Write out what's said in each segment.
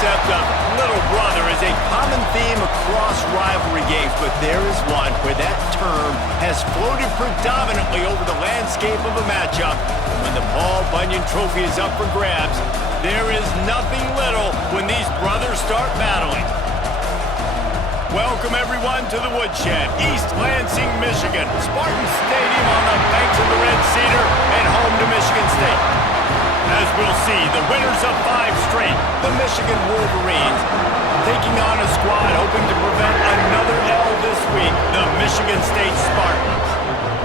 concept of little brother is a common theme across rivalry games, but there is one where that term has floated predominantly over the landscape of a matchup. When the Paul Bunyan Trophy is up for grabs, there is nothing little when these brothers start battling. Welcome, everyone, to the Woodshed, East Lansing, Michigan. Spartans Stadium on the banks of the Red Cedar and home to Michigan State. As we'll see, the winners of 5 straight, the Michigan Wolverines, taking on a squad hoping to prevent another L this week, the Michigan State Spartans.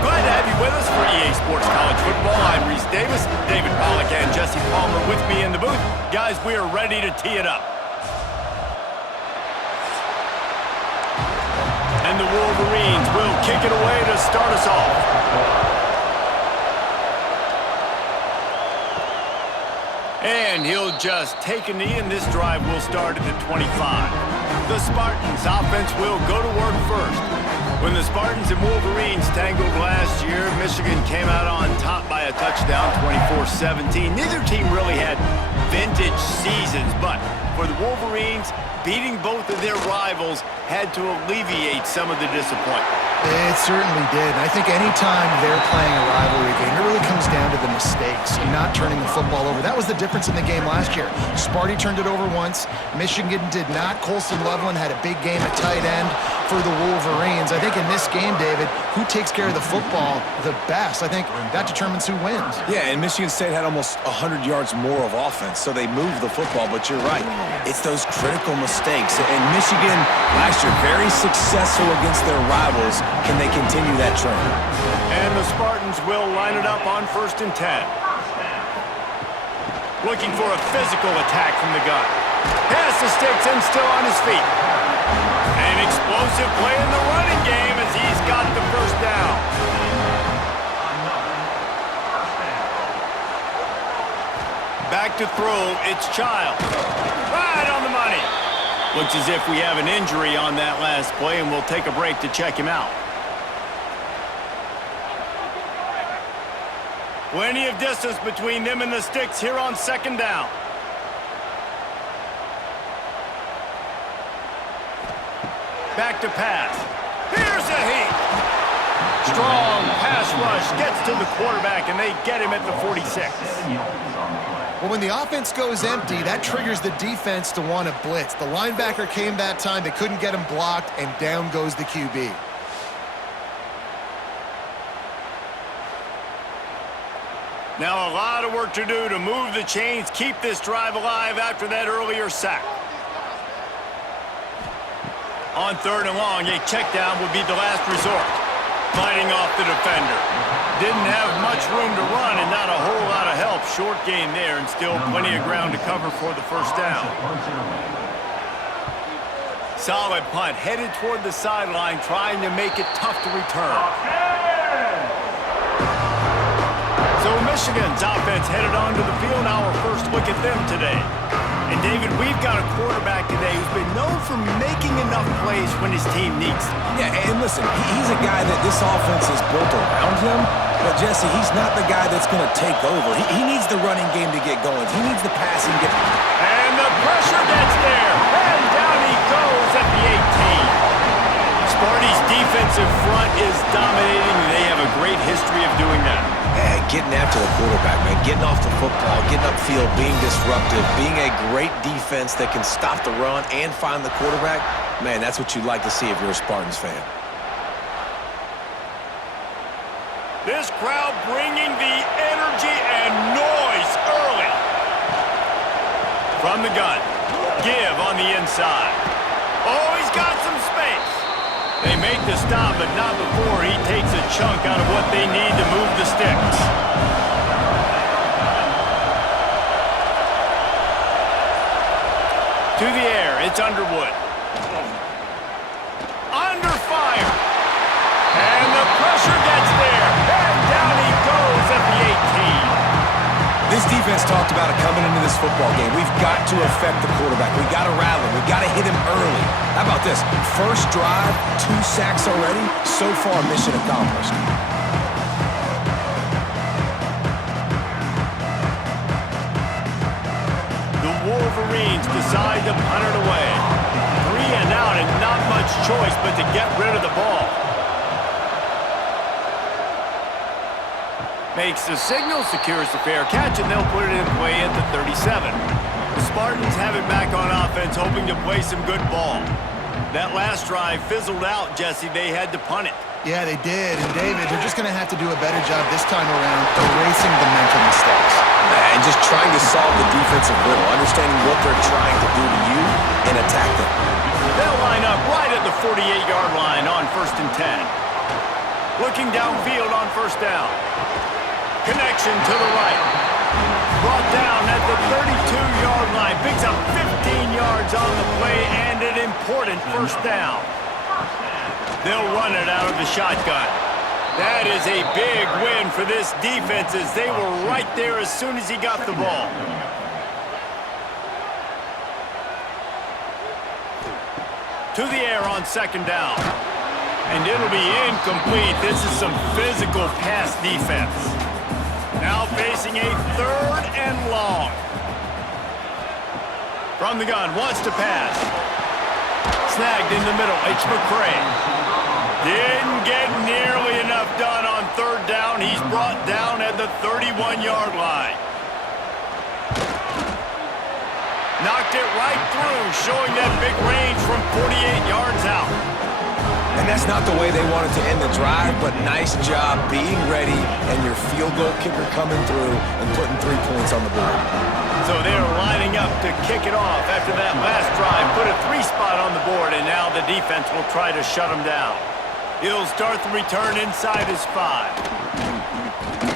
Glad to have you with us for EA Sports College Football. I'm Reese Davis, David Pollack and Jesse Palmer with me in the booth. Guys, we are ready to tee it up. And the Wolverines will kick it away to start us off. And he'll just take a knee, and this drive will start at the 25. The Spartans offense will go to work first. When the Spartans and Wolverines tangled last year, Michigan came out on top by a touchdown, 24-17. Neither team really had vintage seasons, but for the Wolverines, beating both of their rivals had to alleviate some of the disappointment. It certainly did. And I think any time they're playing a rivalry game, it really comes down to the mistakes and not turning the football over. That was the difference in the game last year. Sparty turned it over once. Michigan did not. Colson Loveland had a big game at tight end for the Wolverines. I think in this game, David, who takes care of the football the best? I think that determines who wins. Yeah, and Michigan State had almost 100 yards more of offense, so they moved the football, but you're right. It's those critical mistakes. And Michigan, last year, very successful against their rivals. Can they continue that trend? And the Spartans will line it up on 1st and 10. Looking for a physical attack from the gun. Has the sticks and still on his feet. An explosive play in the running game as he's got the first down. Back to throw, it's Child. Right on the money. Looks as if we have an injury on that last play, and we'll take a break to check him out. Plenty of distance between them and the sticks here on 2nd down. Back to pass. Here's a heat. Strong pass rush gets to the quarterback, and they get him at the 46. Well, when the offense goes empty, that triggers the defense to want to blitz. The linebacker came that time. They couldn't get him blocked, and down goes the QB. Now a lot of work to do to move the chains, keep this drive alive after that earlier sack. On 3rd and long, a check down would be the last resort. Fighting off the defender. Didn't have much room to run and not a whole lot of help. Short gain there and still plenty of ground to cover for the first down. Solid punt headed toward the sideline, trying to make it tough to return. So Michigan's offense headed onto the field. Now our first look at them today. And David, we've got a quarterback today who's been known for making enough plays when his team needs them. Yeah, and listen, he's a guy that this offense is built around him. But, Jesse, he's not the guy that's going to take over. He needs the running game to get going. He needs the passing to get... And the pressure gets there. And down he goes at the 18. Sparty's defensive front is dominating. They have a great history of doing that. Yeah, getting after the quarterback, man. Getting off the football, getting upfield, being disruptive, being a great defense that can stop the run and find the quarterback. Man, that's what you'd like to see if you're a Spartans fan. This crowd bringing the energy and noise early. From the gun. Give on the inside. Oh, he's got some space. They make the stop, but not before he takes a chunk out of what they need to move the sticks. To the air, it's Underwood. Under fire. And the pressure gets there. And down he goes at the 18. This defense talked about it coming into this football game. We've got to affect the quarterback. We've got to rattle him. We've got to hit him early. How about this? First drive, 2 sacks already. So far, mission accomplished. The Wolverines decide to punt it away. 3 and out and not much choice but to get rid of the ball. Makes the signal, secures the fair catch, and they'll put it in play at the 37. The Spartans have it back on offense, hoping to play some good ball. That last drive fizzled out, Jesse. They had to punt it. Yeah, they did. And, David, they're just going to have to do a better job this time around erasing the mental mistakes. And just trying to solve the defensive riddle, understanding what they're trying to do to you and attack them. They'll line up right at the 48-yard line on 1st and 10. Looking downfield on 1st down. Connection to the right. Brought down at the 32-yard line. Picks up 15 yards on the play and an important 1st down. They'll run it out of the shotgun. That is a big win for this defense as they were right there as soon as he got the ball. To the air on 2nd down. And it'll be incomplete. This is some physical pass defense. Now facing a 3rd and long. From the gun, wants to pass. Snagged in the middle, H. McCray. Didn't get nearly enough done on 3rd down. He's brought down at the 31-yard line. Knocked it right through, showing that big range from 48 yards out. And that's not the way they wanted to end the drive, but nice job being ready and your field goal kicker coming through and putting 3 points on the board. So they're lining up to kick it off after that last drive. Put a 3 spot on the board, and now the defense will try to shut them down. He'll start the return inside his 5.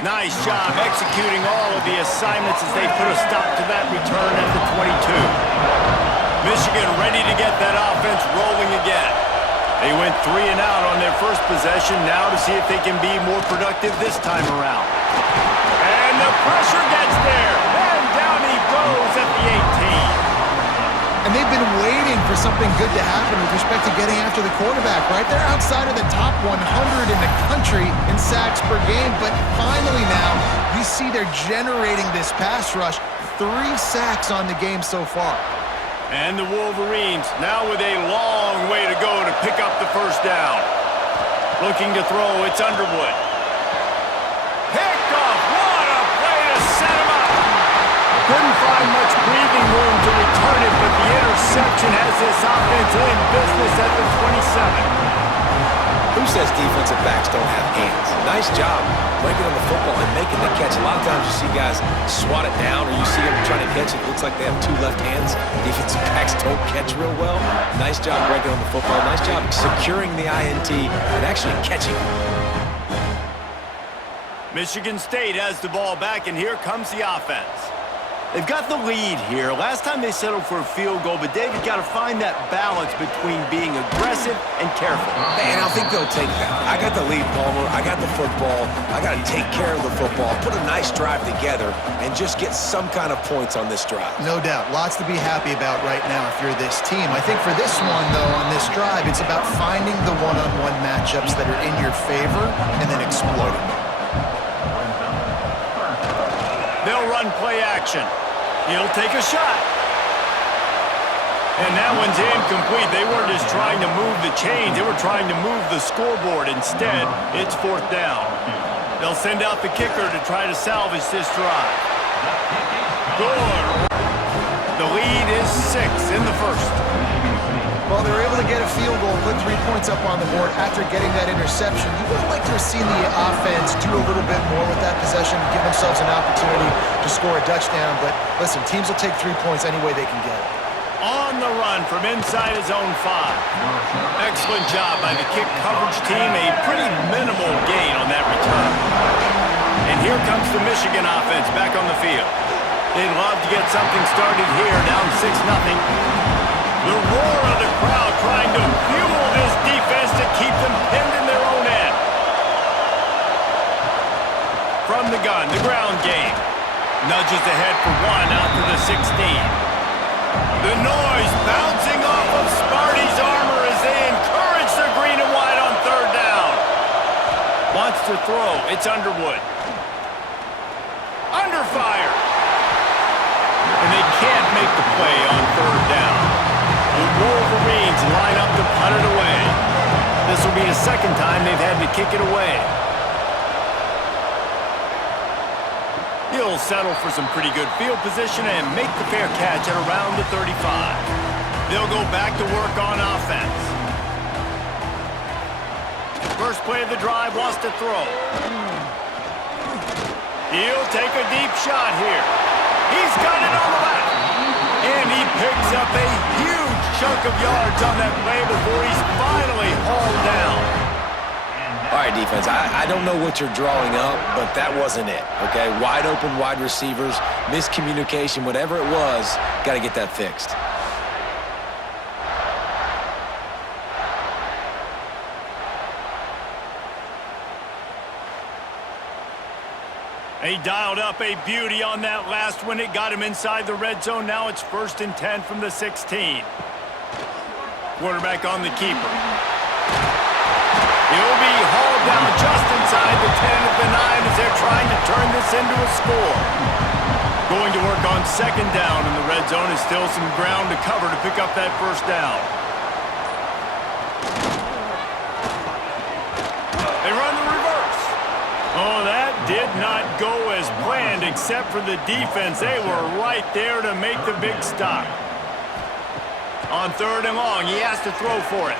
Nice job executing all of the assignments as they put a stop to that return at the 22. Michigan ready to get that offense rolling again. They went 3 and out on their first possession, now to see if they can be more productive this time around. And the pressure gets there, and down he goes at the 18. And they've been waiting for something good to happen with respect to getting after the quarterback, right? They're outside of the top 100 in the country in sacks per game, but finally now you see they're generating this pass rush. 3 sacks on the game so far. And the Wolverines now with a long way to go to pick up the 1st down. Looking to throw, it's Underwood. Picked off, what a play to set him up. Couldn't find much breathing room to return it, but the interception has this offense in business at the 27. Who says defensive backs don't have hands? Nice job breaking on the football and making the catch. A lot of times you see guys swat it down or you see them trying to catch it. It looks like they have 2 left hands. Defensive backs don't catch real well. Nice job breaking on the football. Nice job securing the INT and actually catching it. Michigan State has the ball back, and here comes the offense. They've got the lead here. Last time they settled for a field goal, but David got to find that balance between being aggressive and careful. And I think they'll take that. I got the lead, Palmer. I got the football. I got to take care of the football, put a nice drive together, and just get some kind of points on this drive. No doubt. Lots to be happy about right now if you're this team. I think for this one, though, on this drive, it's about finding the one-on-one matchups that are in your favor and then exploiting them. They'll run play action. He'll take a shot. And that one's incomplete. They weren't just trying to move the chains. They were trying to move the scoreboard. Instead, it's 4th down. They'll send out the kicker to try to salvage this drive. Good. The lead is 6 in the 1st. Well, they were able to get a field goal, put 3 points up on the board after getting that interception. You would have liked to have seen the offense do a little bit more with that possession, give themselves an opportunity to score a touchdown. But listen, teams will take 3 points any way they can get it. On the run from inside his own 5. Excellent job by the kick coverage team. A pretty minimal gain on that return. And here comes the Michigan offense back on the field. They'd love to get something started here, down 6-0. The roar of the crowd trying to fuel this defense to keep them pinned in their own end. From the gun, the ground game. Nudges ahead for 1 out to the 16. The noise bouncing off of Sparty's armor as they encourage the green and white on 3rd down. Wants to throw, it's Underwood. Under fire. And they can't make the play on 3rd This will be the second time they've had to kick it away. He'll settle for some pretty good field position and make the fair catch at around the 35. They'll go back to work on offense. First play of the drive, lost to throw. He'll take a deep shot here. He's got it on the left. And he picks up a huge chunk of yards on that play before he's finally hauled down. All right, defense, I don't know what you're drawing up, but that wasn't it, okay? Wide open wide receivers, miscommunication, whatever it was, got to get that fixed. He dialed up a beauty on that last one. It got him inside the red zone. Now it's 1st and 10 from the 16. Quarterback on the keeper. He'll be hauled down just inside the 10 of the 9 as they're trying to turn this into a score. Going to work on 2nd down in the red zone. Is still some ground to cover to pick up that 1st down. They run the reverse. Oh, that did not go as planned except for the defense. They were right there to make the big stop. On 3rd and long, he has to throw for it.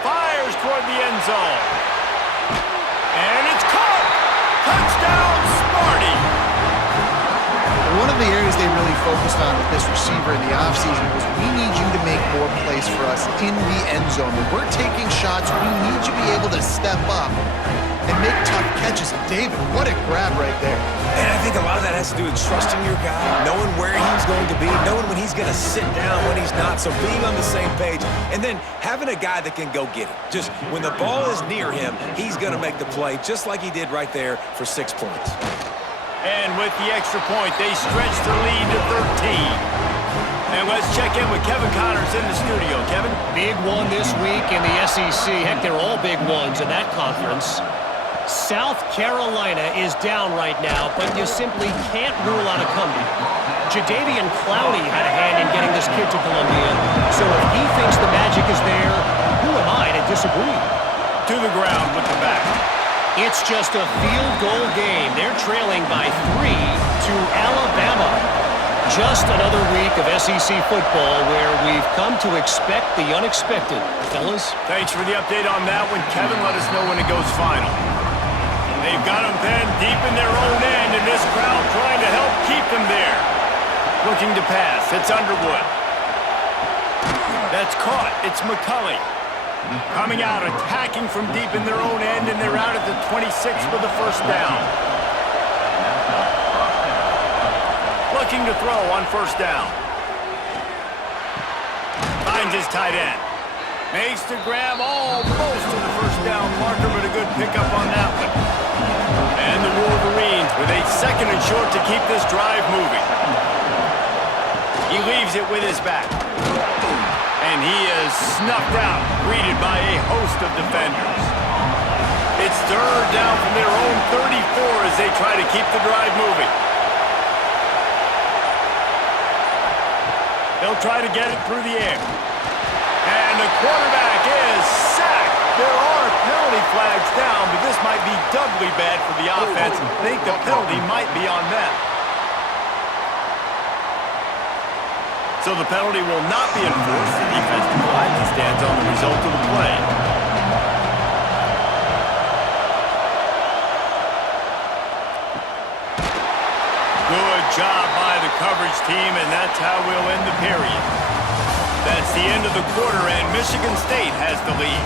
Fires toward the end zone. And it's caught! Touchdown, Sparty! One of the areas they really focused on with this receiver in the offseason was we need you to make more plays for us in the end zone. When we're taking shots, we need you to be able to step up and make tough catches. David, what a grab right there. And I think a lot of that has to do with trusting your guy, knowing where he's going to be, knowing when he's going to sit down, when he's not, so being on the same page, and then having a guy that can go get it. Just when the ball is near him, he's going to make the play, just like he did right there for 6 points. And with the extra point, they stretch the lead to 13. And let's check in with Kevin Connors in the studio. Kevin? Big one this week in the SEC. Heck, they're all big ones in that conference. South Carolina is down right now, but you simply can't rule out a comeback. Jadeveon Clowney had a hand in getting this kid to Columbia, so if he thinks the magic is there, who am I to disagree? To the ground with the back. It's just a field goal game. They're trailing by 3 to Alabama. Just another week of SEC football where we've come to expect the unexpected. Fellas? Thanks for the update on that one, Kevin. Let us know when it goes final. They've got them pinned deep in their own end, and this crowd trying to help keep them there. Looking to pass. It's Underwood. That's caught. It's McCulley. Coming out, attacking from deep in their own end, and they're out at the 26 for the 1st down. Looking to throw on 1st down. Finds his tight end. Makes the grab almost to the 1st down marker, but a good pickup on that one. And the Wolverines with a 2nd and short to keep this drive moving. He leaves it with his back. And he is snuffed out, greeted by a host of defenders. It's 3rd down from their own 34 as they try to keep the drive moving. They'll try to get it through the air. And the quarterback is sacked. There are penalty flags down, but this might be doubly bad for the offense. I think the penalty might be on them. So the penalty will not be enforced. The defense declines and stands on the result of the play. Good job by the coverage team, and that's how we'll end the period. That's the end of the quarter, and Michigan State has the lead.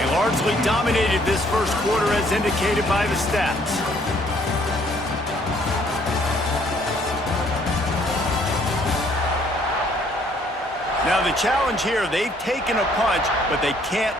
They largely dominated this 1st quarter as indicated by the stats. Now the challenge here, they've taken a punch, but they can't